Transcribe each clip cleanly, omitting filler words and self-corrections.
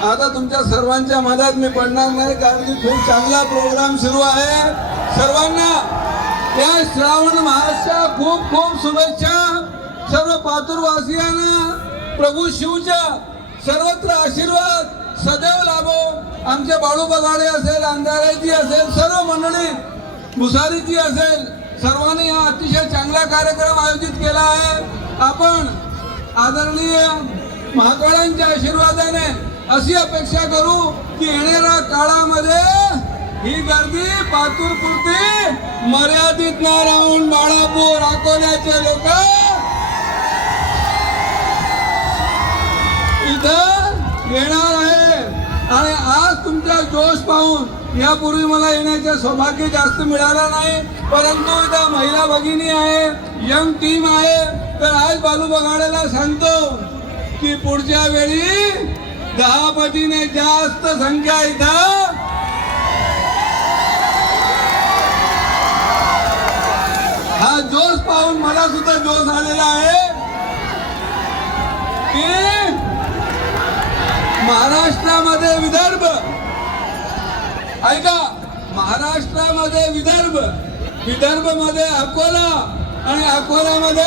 आता तुमच्या सर्वांच्या मदत मी पडणार नाही, कारण की खूप चांगला प्रोग्राम सुरू आहे. सर्वांना या श्रावण मासाच्या खूप खूप शुभेच्छा. सर्व पातूरवासियांना प्रभू शिवच्या सर्वत्र आशीर्वाद सदैव लाभो. आमचे बाळू बगाडे असेल, अंधारेजी असेल, सर्व मंडळी, मुसारीजी असेल, सर्वांनी हा अतिशय चांगला कार्यक्रम आयोजित केला आहे. आपण आदरणीय महाकाळांच्या आशीर्वादाने अशी अपेक्षा करू की येणाऱ्या काळामध्ये ही गर्दी पातूरपुरती मर्यादित न राहून बाळापूर अकोल्याचे लोक इथं येणार आहे. आणि आज तुमचा जोश पाहून, यापूर्वी मला येण्याचे सौभाग्य जास्त मिळालं नाही, परंतु इथं महिला भगिनी आहे, यंग टीम आहे. तर आज बालू बगाडेला सांगतो की पुढच्या वेळी 10 पटीने जास्त संख्या इथं हा जोश पाहून मला सुद्धा जोश आलेला आहे की महाराष्ट्रामध्ये विदर्भ, ऐका, महाराष्ट्रामध्ये विदर्भ, विदर्भमध्ये अकोला आणि अकोल्यामध्ये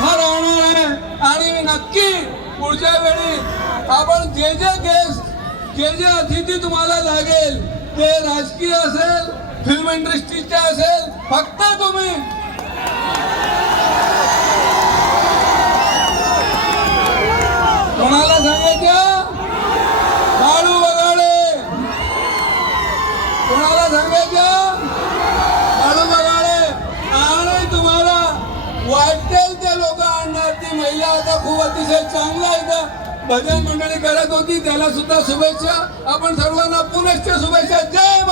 हा राहणार आहे. आणि मी नक्की पुढच्या वेळी आपण जे जे गेस्ट, जे जे अतिथी तुम्हाला लागेल, ते राजकीय असेल, फिल्म इंडस्ट्रीचे असेल, फक्त तुम्ही कोणाला सांगायचं? बाळू बगाडे. कोणाला सांगायचं? बाळू बगाडे. आणि तुम्हाला वाटेल ते लोक आणणार. ती महिला आता खूप अतिशय चांगला इथं भजन मंडळी करत होती, त्याला सुद्धा शुभेच्छा. आपण सर्वांना पुनश्च शुभेच्छा. जय